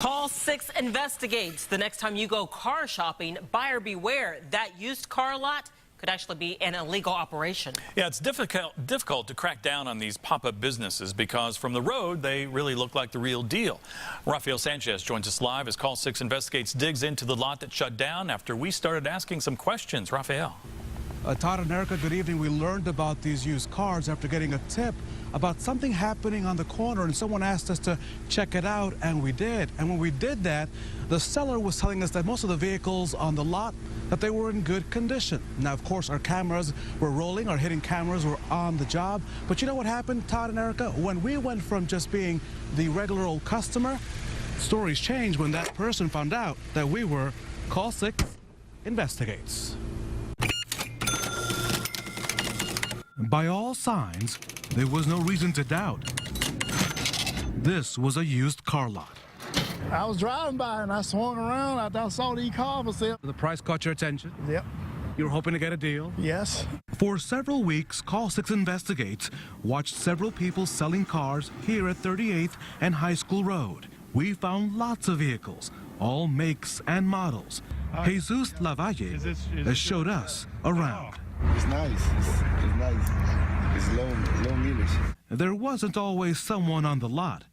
Call 6 investigates. The next time you go car shopping, buyer beware. That used car lot could actually be an illegal operation. Yeah, it's difficult to crack down on these pop-up businesses because from the road, they really look like the real deal. Rafael Sanchez joins us live as Call 6 Investigates digs into the lot that shut down after we started asking some questions. Rafael. Todd and Erica, good evening. We learned about these used cars after getting a tip about something happening on the corner, and someone asked us to check it out, and we did. And when we did that, the seller was telling us that most of the vehicles on the lot, that they were in good condition. Now, of course, our cameras were rolling, our hidden cameras were on the job. But you know what happened, Todd and Erica? When we went from just being the regular old customer, stories changed when that person found out that we were Call 6 Investigates. By all signs, there was no reason to doubt. This was a used car lot. I was driving by and I swung around. I saw these cars for sale. The price caught your attention? Yep. You were hoping to get a deal? Yes. For several weeks, Call 6 Investigates watched several people selling cars here at 38th and High School Road. We found lots of vehicles, all makes and models. Jesus Lavalle showed us around. It's nice. It's nice. It's low mileage. There wasn't always someone on the lot.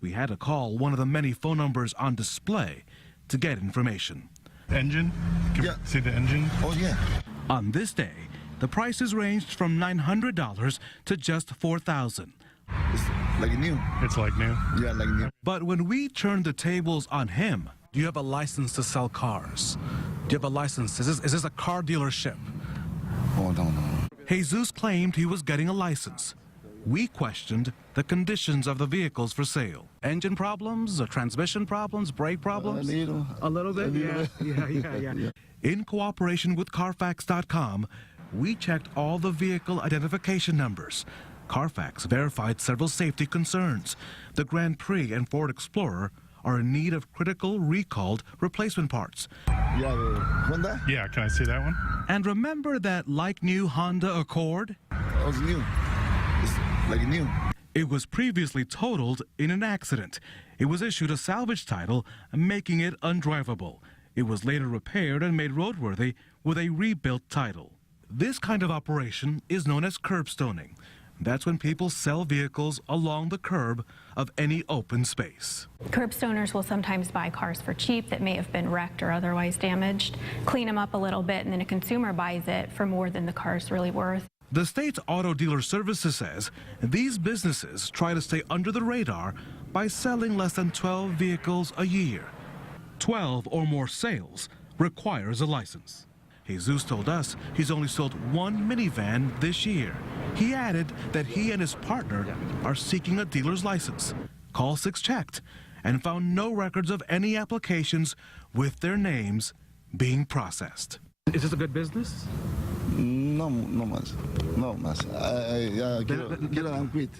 We had to call one of the many phone numbers on display to get information. Engine? Can we see the engine? Oh, yeah. On this day, the prices ranged from $900 to just $4,000. It's like new. It's like new? Yeah, like new. But when we turned the tables on him, do you have a license to sell cars? Do you have a license? Is this a car dealership? Oh, no. Jesus claimed he was getting a license. We questioned the conditions of the vehicles for sale. Engine problems, transmission problems, brake problems? A little bit? Yeah. In cooperation with Carfax.com, we checked all the vehicle identification numbers. Carfax verified several safety concerns. The Grand Prix and Ford Explorer are in need of critical recalled replacement parts. Yeah, the Honda? Yeah, can I see that one? And remember that like-new Honda Accord? Oh, it's new. It's like new. It was previously totaled in an accident. It was issued a salvage title, making it undrivable. It was later repaired and made roadworthy with a rebuilt title. This kind of operation is known as curbstoning. That's when people sell vehicles along the curb of any open space. Curbstoners will sometimes buy cars for cheap that may have been wrecked or otherwise damaged, clean them up a little bit, and then a consumer buys it for more than the car's really worth. The state's Auto Dealer Services says these businesses try to stay under the radar by selling less than 12 vehicles a year. 12 or more sales requires a license. Jesus told us he's only sold one minivan this year. He added that he and his partner are seeking a dealer's license. Call 6 checked and found no records of any applications with their names being processed. Is this a good business? No más. Quiero quit.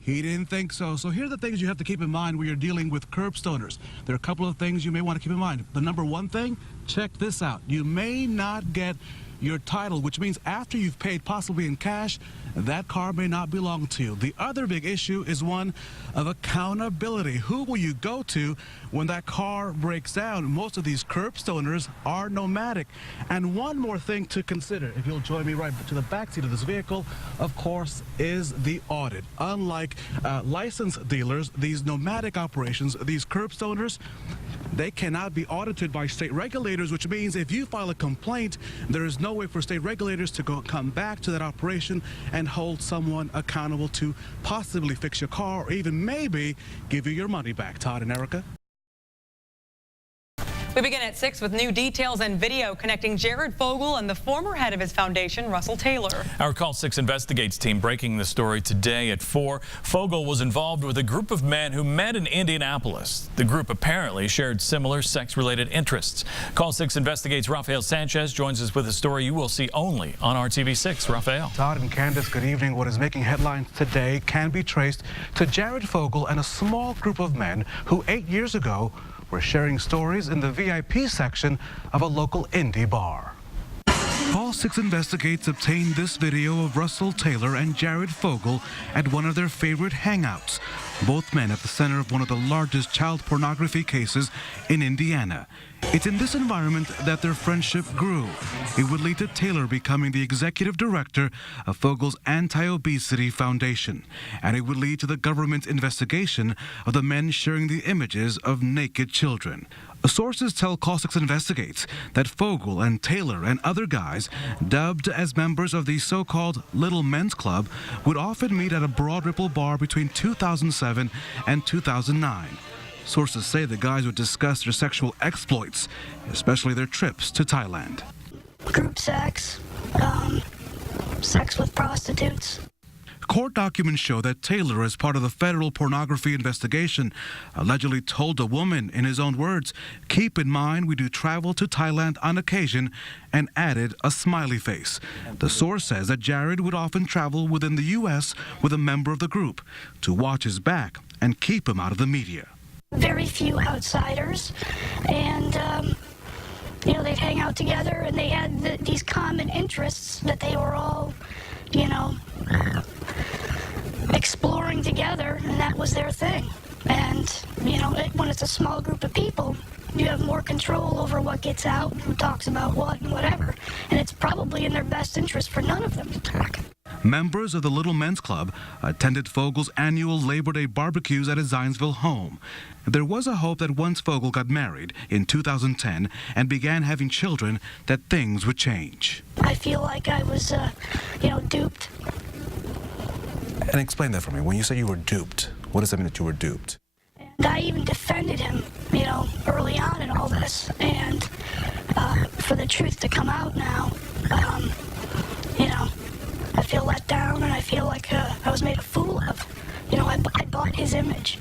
He didn't think so. So here are the things you have to keep in mind when you're dealing with curbstoners. There are a couple of things you may want to keep in mind. The number one thing, check this out. You may not get your title, which means after you've paid possibly in cash, that car may not belong to you. The other big issue is one of accountability. Who will you go to when that car breaks down? Most of these curbstoners are nomadic. And one more thing to consider, if you'll join me right to the backseat of this vehicle, of course, is the audit. Unlike licensed dealers, these nomadic operations, these curbstoners, they cannot be audited by state regulators, which means if you file a complaint, there is no way for state regulators to come back to that operation and hold someone accountable to possibly fix your car or even maybe give you your money back. Todd and Erica. We begin at 6 with new details and video connecting Jared Fogle and the former head of his foundation, Russell Taylor. Our Call 6 Investigates team breaking the story today at 4. Fogle was involved with a group of men who met in Indianapolis. The group apparently shared similar sex-related interests. Call 6 Investigates Rafael Sanchez joins us with a story you will see only on RTV6. Rafael. Todd and Candace, good evening. What is making headlines today can be traced to Jared Fogle and a small group of men who 8 years ago were sharing stories in the VIP section of a local indie bar. Call 6 Investigates obtained this video of Russell Taylor and Jared Fogle at one of their favorite hangouts, Both men at the center of one of the largest child pornography cases in Indiana. It's in this environment that their friendship grew. It would lead to Taylor becoming the executive director of Fogel's Anti-Obesity Foundation. And it would lead to the government's investigation of the men sharing the images of naked children. Sources tell Call 6 Investigates that Fogel and Taylor and other guys, dubbed as members of the so-called Little Men's Club, would often meet at a Broad Ripple bar between 2007 and 2009. Sources say the guys would discuss their sexual exploits, especially their trips to Thailand. Group sex, sex with prostitutes. Court documents show that Taylor, as part of the federal pornography investigation, allegedly told a woman, in his own words, "Keep in mind we do travel to Thailand on occasion," and added a smiley face. The source says that Jared would often travel within the U.S. with a member of the group to watch his back and keep him out of the media. Very few outsiders, and they'd hang out together, and they had these common interests that they were all, exploring together, and that was their thing. And, when it's a small group of people, you have more control over what gets out, who talks about what, and whatever. And it's probably in their best interest for none of them to talk. Members of the Little Men's Club attended Fogel's annual Labor Day barbecues at his Zionsville home. There was a hope that once Fogel got married in 2010 and began having children, that things would change. I feel like I was, duped. And explain that for me. When you say you were duped, what does that mean that you were duped? And I even defended him, early on in all this. And for the truth to come out now, I feel let down, and I feel like I was made a fool of. I bought his image.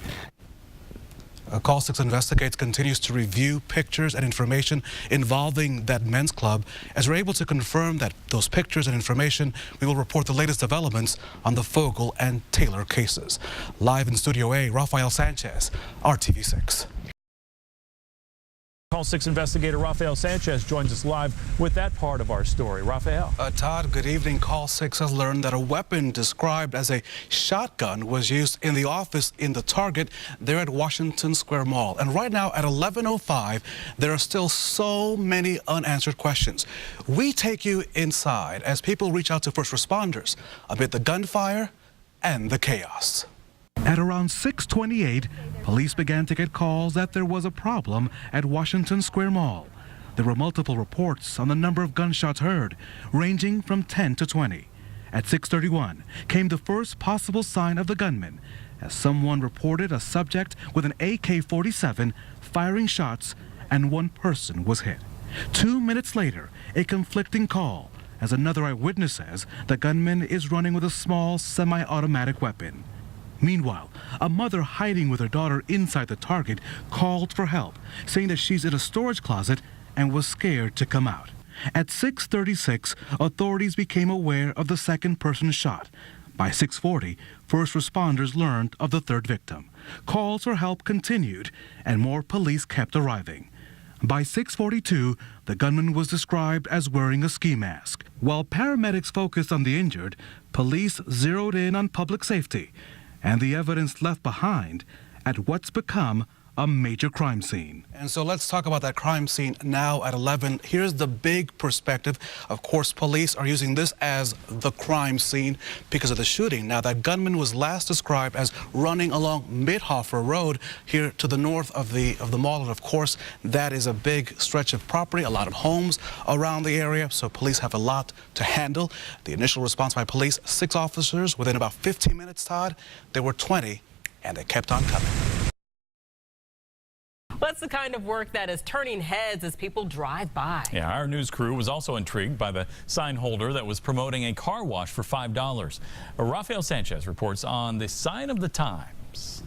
Call 6 Investigates continues to review pictures and information involving that men's club. As we're able to confirm that those pictures and information, we will report the latest developments on the Fogel and Taylor cases. Live in Studio A, Rafael Sanchez, RTV6. Call 6 investigator Rafael Sanchez joins us live with that part of our story. Rafael. Todd, good evening. Call 6 has learned that a weapon described as a shotgun was used in the office in the Target there at Washington Square Mall. And right now at 11:05, there are still so many unanswered questions. We take you inside as people reach out to first responders amid the gunfire and the chaos. At around 6:28, police began to get calls that there was a problem at Washington Square Mall. There were multiple reports on the number of gunshots heard, ranging from 10 to 20. At 6:31 came the first possible sign of the gunman, as someone reported a subject with an AK-47 firing shots and one person was hit. 2 minutes later, a conflicting call, as another eyewitness says the gunman is running with a small semi-automatic weapon. Meanwhile, a mother hiding with her daughter inside the Target called for help, saying that she's in a storage closet and was scared to come out. At 6:36, authorities became aware of the second person shot. By 6:40, first responders learned of the third victim. Calls for help continued, and more police kept arriving. By 6:42, the gunman was described as wearing a ski mask. While paramedics focused on the injured, police zeroed in on public safety and the evidence left behind at what's become a major crime scene. And so let's talk about that crime scene now at 11. Here's the big perspective. Of course, police are using this as the crime scene because of the shooting. Now, that gunman was last described as running along Midhofer Road here to the north of the mall. And of course, that is a big stretch of property, a lot of homes around the area. So police have a lot to handle. The initial response by police, 6 officers within about 15 minutes, Todd. There were 20, and they kept on coming. That's the kind of work that is turning heads as people drive by. Yeah, our news crew was also intrigued by the sign holder that was promoting a car wash for $5. Rafael Sanchez reports on the sign of the times.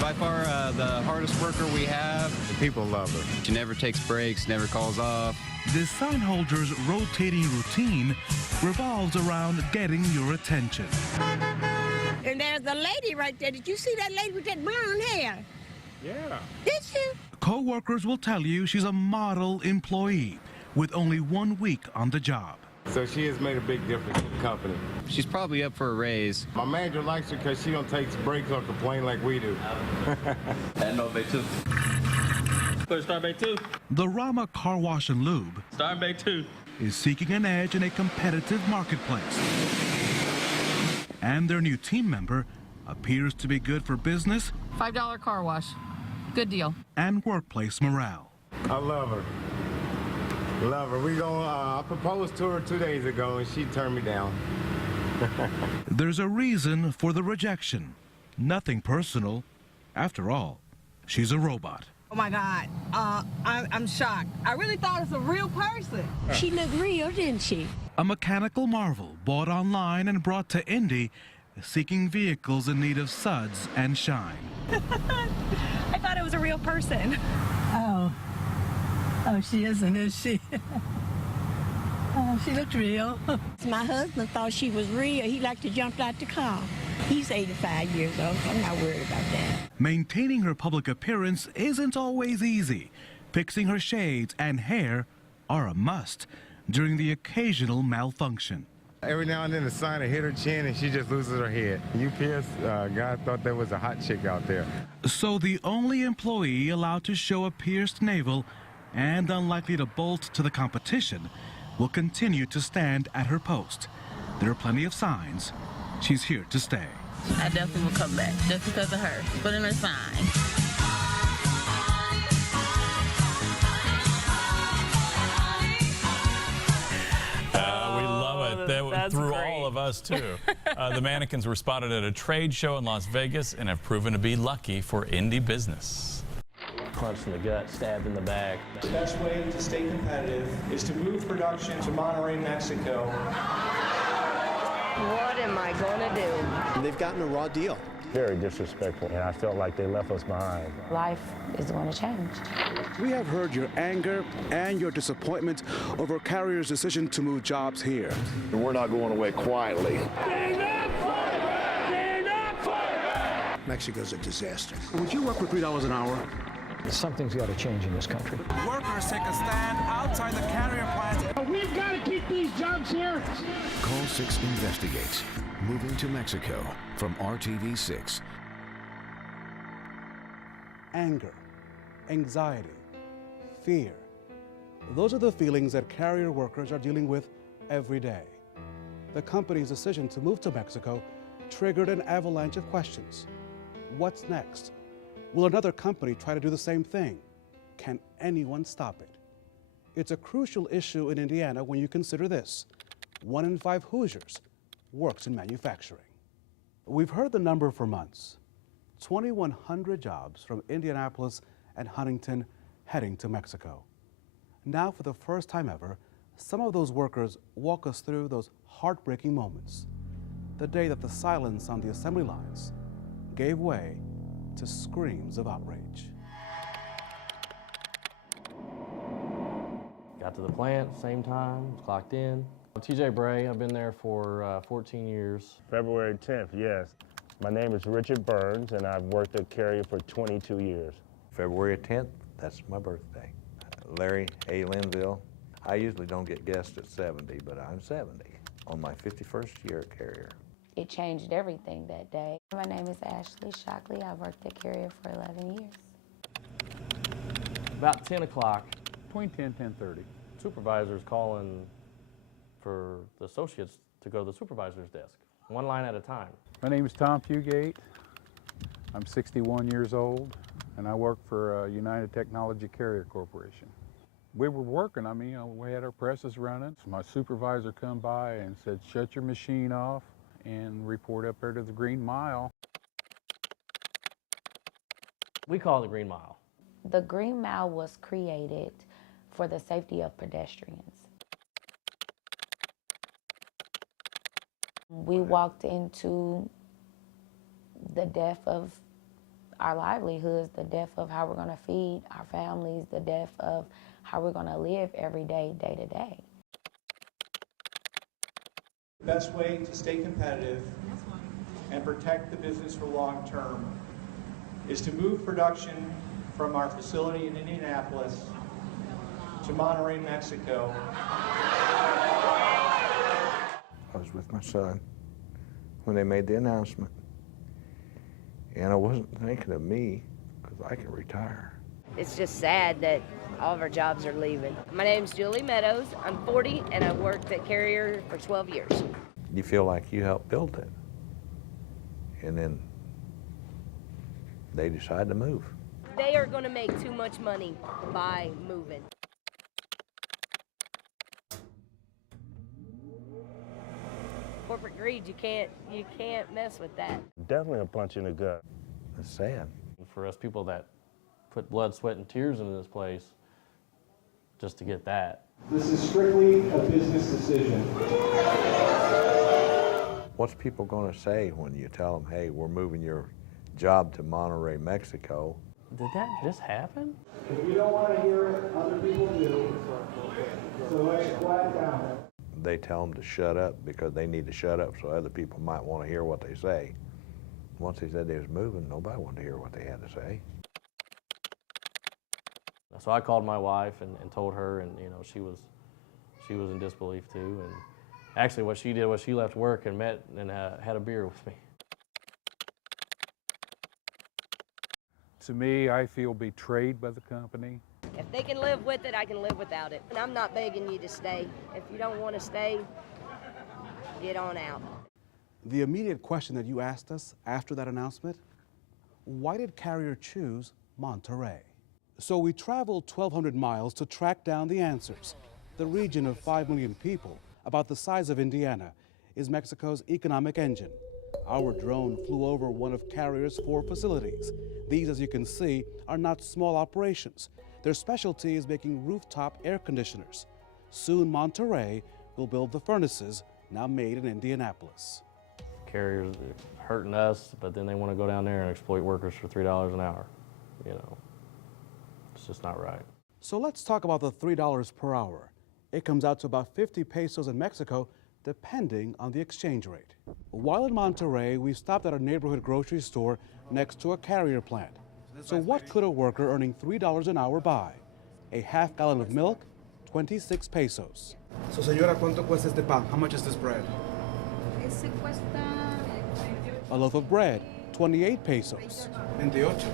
By far the hardest worker we have. The people love her. She never takes breaks, never calls off. The sign holder's rotating routine revolves around getting your attention. And there's a lady right there. Did you see that lady with that brown hair? Yeah. Did you? Co-workers will tell you she's a model employee. with only 1 week on the job. So she has made a big difference to the company. She's probably up for a raise. My manager likes her because she don't take breaks or complain like we do. And no bay 2. Start bay 2. The Rama Car Wash and Lube Start bay 2. is seeking an edge in a competitive marketplace. And their new team member appears to be good for business. $5 car wash. Good deal. And workplace morale. I love her. Love her. I proposed to her 2 days ago and she turned me down. There's a reason for the rejection. Nothing personal. After all, she's a robot. Oh my God, I'm shocked. I really thought it was a real person. She looked real, didn't she? A mechanical marvel bought online and brought to Indy, seeking vehicles in need of suds and shine. I thought it was a real person. Oh, she isn't, is she? Oh, she looked real. My husband thought she was real. He liked to jump out the car. He's 85 years old, so I'm not worried about that. Maintaining her public appearance isn't always easy. Fixing her shades and hair are a must during the occasional malfunction. Every now and then the sign will hit her chin and she just loses her head. UPS guy thought there was a hot chick out there. So the only employee allowed to show a pierced navel and unlikely to bolt to the competition will continue to stand at her post. There are plenty of signs she's here to stay. I definitely will come back just because of her. Put in a sign. Through all of us, too. The mannequins were spotted at a trade show in Las Vegas and have proven to be lucky for indie business. Punched in the gut, stabbed in the back. The best way to stay competitive is to move production to Monterrey, Mexico. What am I gonna do? They've gotten a raw deal. Very disrespectful, and I felt like they left us behind. Life is going to change. We have heard your anger and your disappointment over Carrier's decision to move jobs here. We're not going away quietly. Mexico's a disaster. Would you work for $3 an hour? Something's got to change in this country. Workers take a stand outside the Carrier plant. We've got to keep these jobs here. Call 6 investigates. Moving to Mexico from RTV6. Anger, anxiety, fear. Those are the feelings that Carrier workers are dealing with every day. The company's decision to move to Mexico triggered an avalanche of questions. What's next? Will another company try to do the same thing? Can anyone stop it? It's a crucial issue in Indiana when you consider this. 1 in 5 Hoosiers works in manufacturing. We've heard the number for months. 2,100 jobs from Indianapolis and Huntington heading to Mexico. Now, for the first time ever, some of those workers walk us through those heartbreaking moments. The day that the silence on the assembly lines gave way to screams of outrage. Got to the plant, same time, clocked in. I'm TJ Bray, I've been there for 14 years. February 10th, yes. My name is Richard Burns, and I've worked at Carrier for 22 years. February 10th, that's my birthday. Larry A. Linville. I usually don't get guests at 70, but I'm 70 on my 51st year at Carrier. It changed everything that day. My name is Ashley Shockley. I've worked at Carrier for 11 years. About 10 o'clock. Between 10 and 10:30. Supervisor's calling for the associates to go to the supervisor's desk, one line at a time. My name is Tom Fugate. I'm 61 years old, and I work for United Technology Carrier Corporation. We were working, we had our presses running. So my supervisor come by and said, shut your machine off and report up there to the Green Mile. We call it the Green Mile. The Green Mile was created for the safety of pedestrians. We walked into the death of our livelihoods, the death of how we're gonna feed our families, the death of how we're gonna live every day, day to day. The best way to stay competitive and protect the business for long term is to move production from our facility in Indianapolis to Monterrey, Mexico. I was with my son when they made the announcement, and I wasn't thinking of me because I can retire. It's just sad that all of our jobs are leaving. My name's Julie Meadows. I'm 40 and I worked at Carrier for 12 years. You feel like you helped build it, and then they decide to move. They are going to make too much money by moving. Corporate greed, you can't mess with that. Definitely a punch in the gut. It's sad. For us people that put blood, sweat, and tears into this place just to get that. This is strictly a business decision. What's people going to say when you tell them, hey, we're moving your job to Monterrey, Mexico? Did that just happen? If you don't want to hear it, other people do. So let's quiet down. They tell them to shut up because they need to shut up so other people might want to hear what they say. Once they said they was moving, nobody wanted to hear what they had to say. So I called my wife and told her, and you know, she was in disbelief too. And actually, what she did was she left work and met and had a beer with me. To me, I feel betrayed by the company. If they can live with it, I can live without it. And I'm not begging you to stay. If you don't want to stay, get on out. The immediate question that you asked us after that announcement, why did Carrier choose Monterrey? So we traveled 1,200 miles to track down the answers. The region of 5 million people, about the size of Indiana, is Mexico's economic engine. Our drone flew over one of Carrier's 4 facilities. These, as you can see, are not small operations. Their specialty is making rooftop air conditioners. Soon Monterrey will build the furnaces now made in Indianapolis. Carrier's hurting us, but then they want to go down there and exploit workers for $3 an hour. You know, it's just not right. So let's talk about the $3 per hour. It comes out to about 50 pesos in Mexico, depending on the exchange rate. While in Monterrey, we stopped at a neighborhood grocery store next to a Carrier plant. So what could a worker earning $3 an hour buy? A half gallon of milk, 26 pesos. So, señora, ¿cuánto cuesta este pan? How much is this bread? Ese cuesta A loaf of bread, 28 pesos. 28.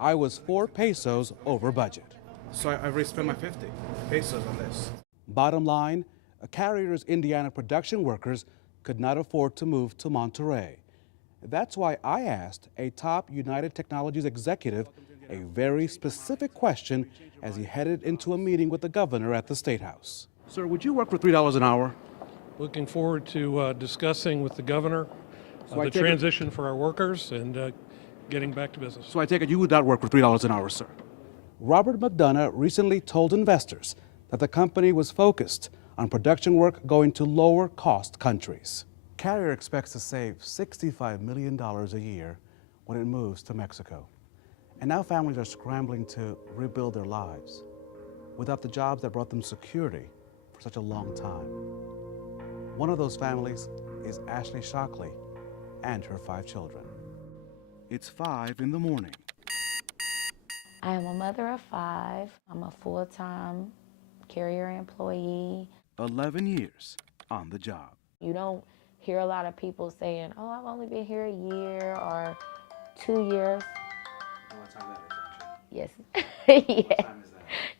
I was 4 pesos over budget. So I already spent my 50 pesos on this. Bottom line, Carrier's Indiana production workers could not afford to move to Monterrey. That's why I asked a top United Technologies executive a very specific question as he headed into a meeting with the governor at the State House. Sir, would you work for $3 an hour? Looking forward to discussing with the governor the transition for our workers and getting back to business. So I take it you would not work for $3 an hour, sir? Robert McDonough recently told investors that the company was focused on production work going to lower-cost countries. Carrier expects to save $65 million a year when it moves to Mexico. And now families are scrambling to rebuild their lives without the jobs that brought them security for such a long time. One of those families is Ashley Shockley and her 5 children. It's 5 in the morning. I am a mother of 5. I'm a full-time Carrier employee. 11 years on the job. You don't hear a lot of people saying, oh, I've only been here a year or 2 years. What time that is, Yes. Yes.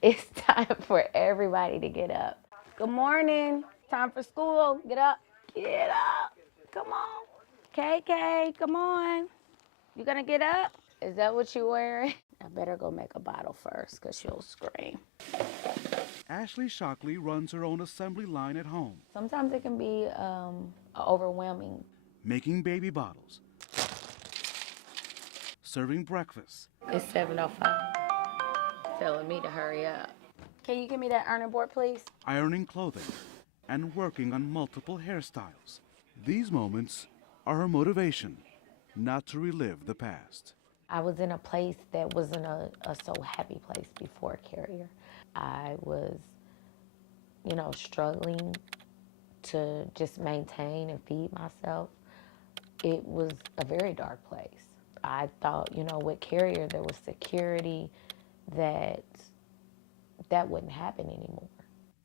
It's time for everybody to get up. Good morning. Time for school. Get up. Get up. Come on. KK, come on. You gonna get up? Is that what you're wearing? I better go make a bottle first because she'll scream. Ashley Shockley runs her own assembly line at home. Sometimes it can be overwhelming. Making baby bottles. Serving breakfast. It's 7:05. Telling me to hurry up. Can you give me that ironing board, please? Ironing clothing and working on multiple hairstyles. These moments are her motivation not to relive the past. I was in a place that wasn't a so happy place before Carrier. I was, you know, struggling to just maintain and feed myself. It was a very dark place. I thought, you know, with Carrier there was security, that that wouldn't happen anymore.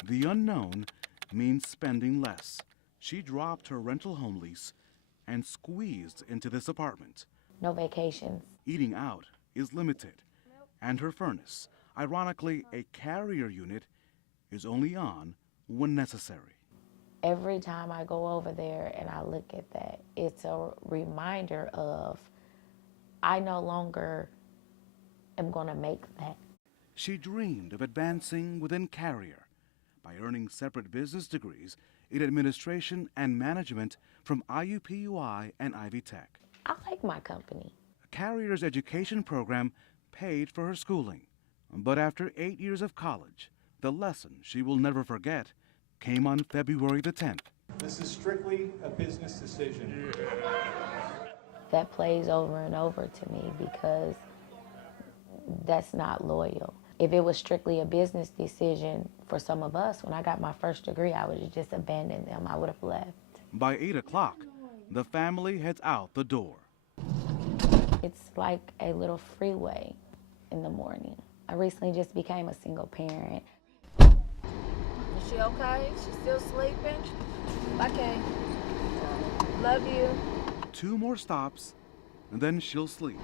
The unknown means spending less. She dropped her rental home lease and squeezed into this apartment. No vacations. Eating out is limited, and her furnace, ironically a carrier unit, is only on when necessary. Every time I go over there and I look at that, it's a reminder of I no longer am going to make that. She dreamed of advancing within Carrier by earning separate business degrees in administration and management from IUPUI and Ivy Tech. I like my company. Carrier's education program paid for her schooling, but after 8 years of college, the lesson she will never forget came on February the 10th. This is strictly a business decision. That plays over and over to me because that's not loyal. If it was strictly a business decision for some of us, when I got my first degree, I would have just abandoned them. I would have left. By 8 o'clock, the family heads out the door. It's like a little freeway in the morning. I recently just became a single parent. Is she okay? She's still sleeping? Okay. Love you. 2 more stops, and then she'll sleep.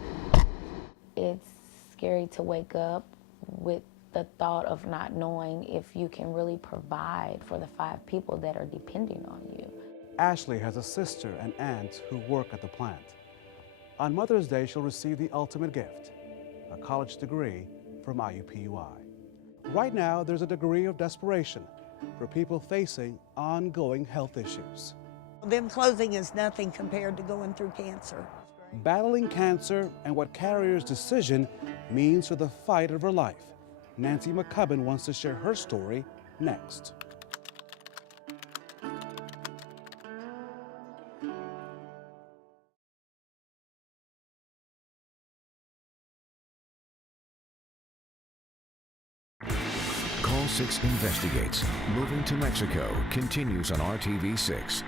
It's scary to wake up with the thought of not knowing if you can really provide for the 5 people that are depending on you. Ashley has a sister and aunt who work at the plant. On Mother's Day, she'll receive the ultimate gift, a college degree from IUPUI. Right now, there's a degree of desperation for people facing ongoing health issues. Them closing is nothing compared to going through cancer. Battling cancer and what Carrier's decision means for the fight of her life. Nancy McCubbin wants to share her story next. Call 6 Investigates. Moving to Mexico continues on RTV6.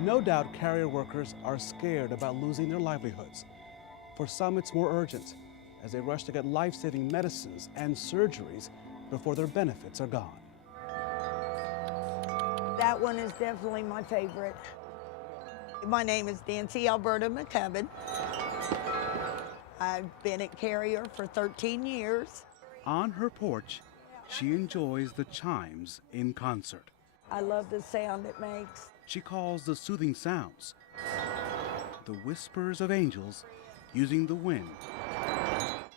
No doubt Carrier workers are scared about losing their livelihoods. For some, it's more urgent as they rush to get life-saving medicines and surgeries before their benefits are gone. That one is definitely my favorite. My name is Nancy Alberta McCubbin. I've been at Carrier for 13 years. On her porch, she enjoys the chimes in concert. I love the sound it makes. She calls the soothing sounds the whispers of angels using the wind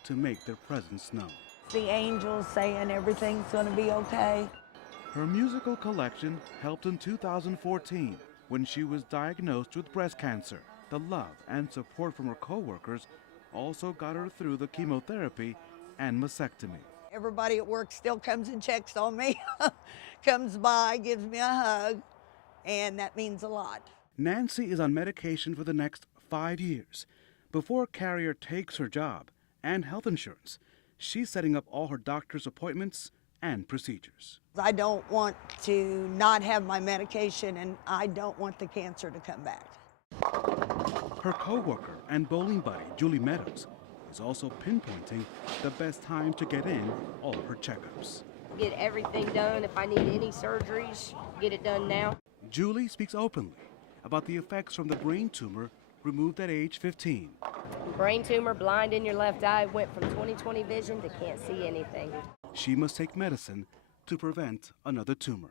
to make their presence known. The angels saying everything's going to be okay. Her musical collection helped in 2014 when she was diagnosed with breast cancer. The love and support from her co-workers also got her through the chemotherapy and mastectomy. Everybody at work still comes and checks on me, comes by, gives me a hug, and that means a lot. Nancy is on medication for the next 5 years. Before Carrier takes her job and health insurance, she's setting up all her doctor's appointments and procedures. I don't want to not have my medication, and I don't want the cancer to come back. Her co-worker and bowling buddy, Julie Meadows, is also pinpointing the best time to get in all her checkups. Get everything done. If I need any surgeries, get it done now. Julie speaks openly about the effects from the brain tumor removed at age 15. Brain tumor, blind in your left eye, went from 20/20 vision to can't see anything. She must take medicine to prevent another tumor.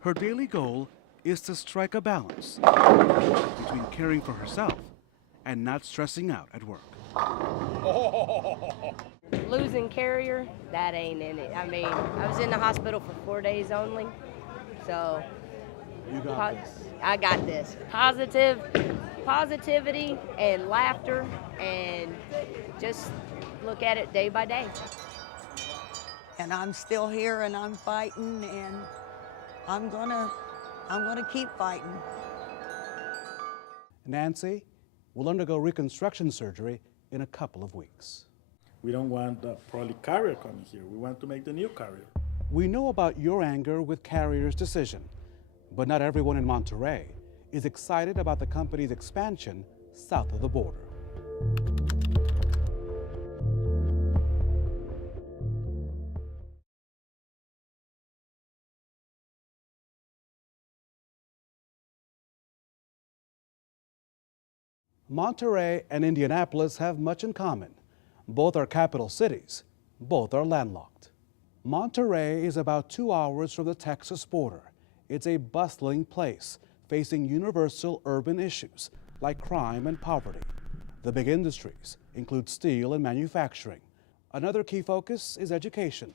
Her daily goal is to strike a balance between caring for herself and not stressing out at work. Losing Carrier, that ain't in it. I mean, I was in the hospital for 4 days only, so you got this. I got this. Positivity and laughter, and just look at it day by day. And I'm still here, and I'm fighting, and I'm gonna keep fighting. Nancy will undergo reconstruction surgery in a couple of weeks. We don't want probably Carrier coming here. We want to make the new Carrier. We know about your anger with Carrier's decision, but not everyone in Monterey is excited about the company's expansion south of the border. Monterey and Indianapolis have much in common. Both are capital cities. Both are landlocked. Monterey is about 2 hours from the Texas border. It's a bustling place facing universal urban issues like crime and poverty. The big industries include steel and manufacturing. Another key focus is education.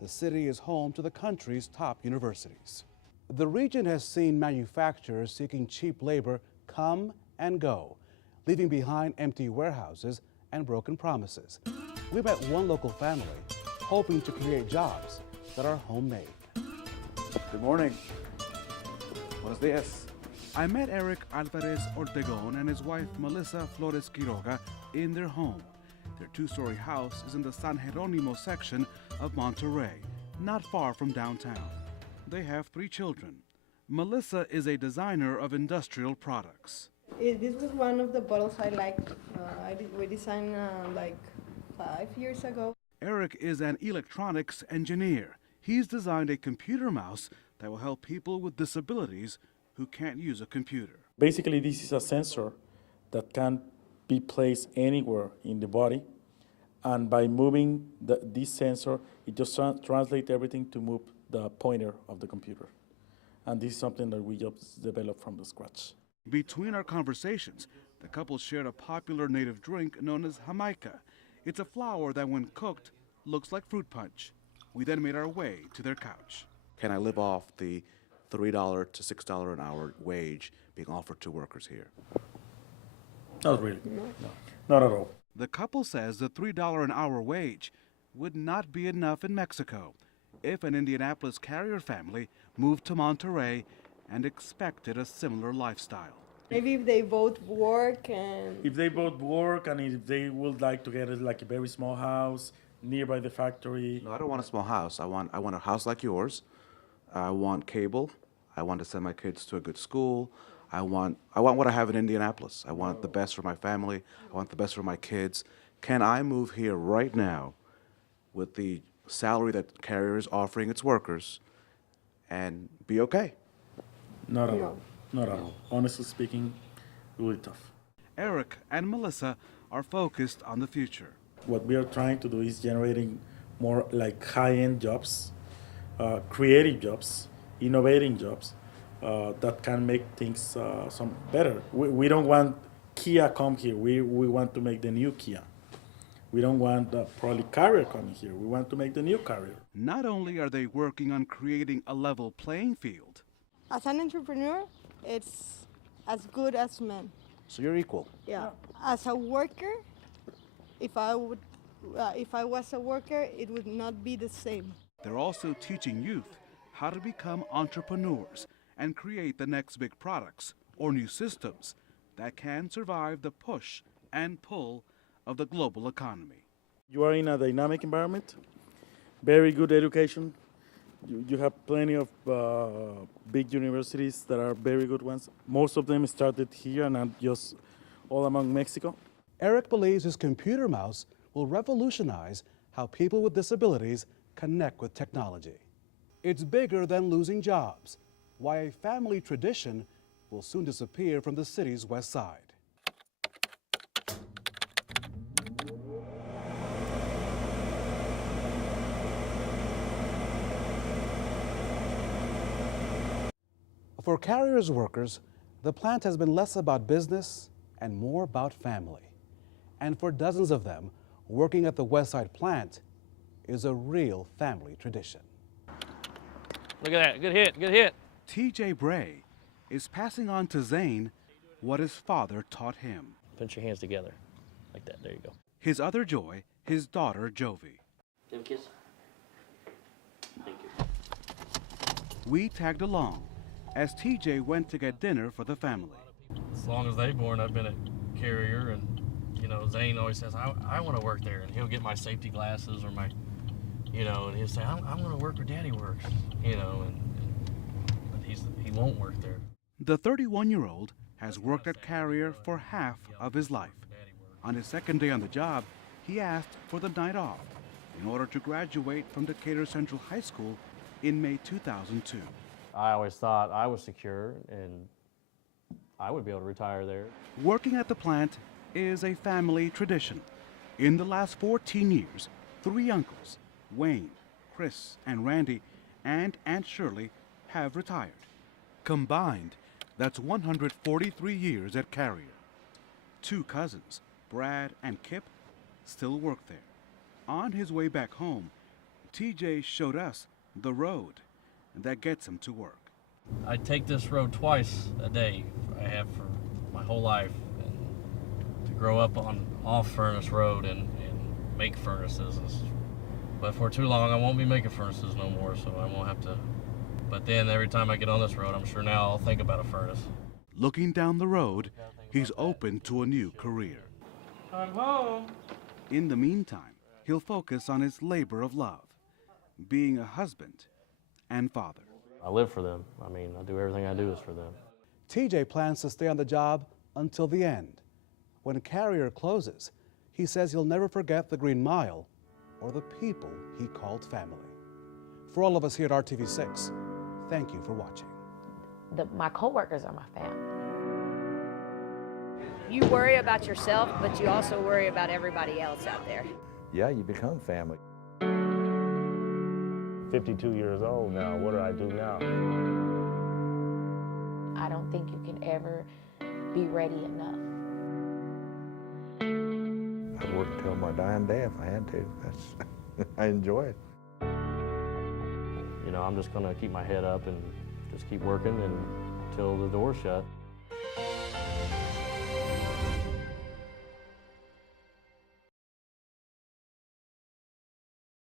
The city is home to the country's top universities. The region has seen manufacturers seeking cheap labor come and go, leaving behind empty warehouses and broken promises. We met one local family hoping to create jobs that are homemade. Good morning. Buenos dias. I met Eric Alvarez Ortegon and his wife Melissa Flores Quiroga in their home. Their two-story house is in the San Jeronimo section of Monterey, not far from downtown. They have 3 children. Melissa is a designer of industrial products. This was one of the bottles I liked. We designed like 5 years ago. Eric is an electronics engineer. He's designed a computer mouse that will help people with disabilities who can't use a computer. Basically, this is a sensor that can be placed anywhere in the body. And by moving this sensor, it just translates everything to move the pointer of the computer. And this is something that we just developed from the scratch. Between our conversations, the couple shared a popular native drink known as Jamaica. It's a flower that, when cooked, looks like fruit punch. We then made our way to their couch. Can I live off the $3 to $6 an hour wage being offered to workers here? Not really. No, not at all. The couple says the $3 an hour wage would not be enough in Mexico if an Indianapolis carrier family moved to Monterey and expected a similar lifestyle. Maybe if they both work and... If they both work and if they would like to get like a very small house nearby the factory. No, I don't want a small house. I want a house like yours. I want cable. I want to send my kids to a good school. I want what I have in Indianapolis. I want the best for my family. I want the best for my kids. Can I move here right now with the salary that Carrier is offering its workers and be okay? Not at all. Not at all. Honestly speaking, really tough. Eric and Melissa are focused on the future. What we are trying to do is generating more like high-end jobs, creative jobs, innovating jobs that can make things some better. We don't want Kia come here. We want to make the new Kia. We don't want probably Carrier coming here. We want to make the new Carrier. Not only are they working on creating a level playing field. As an entrepreneur, it's as good as men. So you're equal. Yeah. As a worker, if I was a worker, it would not be the same. They're also teaching youth how to become entrepreneurs and create the next big products or new systems that can survive the push and pull of the global economy. You are in a dynamic environment, very good education. You have plenty of big universities that are very good ones. Most of them started here and not just all among Mexico. Eric believes his computer mouse will revolutionize how people with disabilities connect with technology. It's bigger than losing jobs, why a family tradition will soon disappear from the city's west side. For Carrier's workers, the plant has been less about business and more about family. And for dozens of them, working at the Westside plant is a real family tradition. Look at that, good hit, good hit. TJ Bray is passing on to Zane what his father taught him. Put your hands together, like that, there you go. His other joy, his daughter Jovi. Give a kiss. Thank you. We tagged along as TJ went to get dinner for the family. As long as they've born, I've been a carrier, and you know, Zane always says, I want to work there, and he'll get my safety glasses or my, you know, and he'll say, I'm going to work where Daddy works, you know, but he won't work there. The 31-year-old has worked at Carrier for half of his life. On his second day on the job, he asked for the night off in order to graduate from Decatur Central High School in May 2002. I always thought I was secure, and I would be able to retire there. Working at the plant is a family tradition. In the last 14 years, 3 uncles, Wayne, Chris, and Randy, and Aunt Shirley, have retired. Combined, that's 143 years at Carrier. 2 cousins, Brad and Kip, still work there. On his way back home, TJ showed us the road that gets him to work. I take this road twice a day. I have for my whole life. And to grow up off Furnace Road and make furnaces. But for too long, I won't be making furnaces no more, so I won't have to. But then every time I get on this road, I'm sure now I'll think about a furnace. Looking down the road, he's open to a new career. I'm home. In the meantime, he'll focus on his labor of love, being a husband and father. I live for them. I mean, I do everything I do is for them. TJ plans to stay on the job until the end. When Carrier closes, he says he'll never forget the Green Mile or the people he called family. For all of us here at RTV6, thank you for watching. My coworkers are my family. You worry about yourself, but you also worry about everybody else out there. Yeah, you become family. 52 years old now. What do I do now? I don't think you can ever be ready enough. I'd work until my dying day if I had to. I enjoy it. You know, I'm just going to keep my head up and just keep working until the door's shut.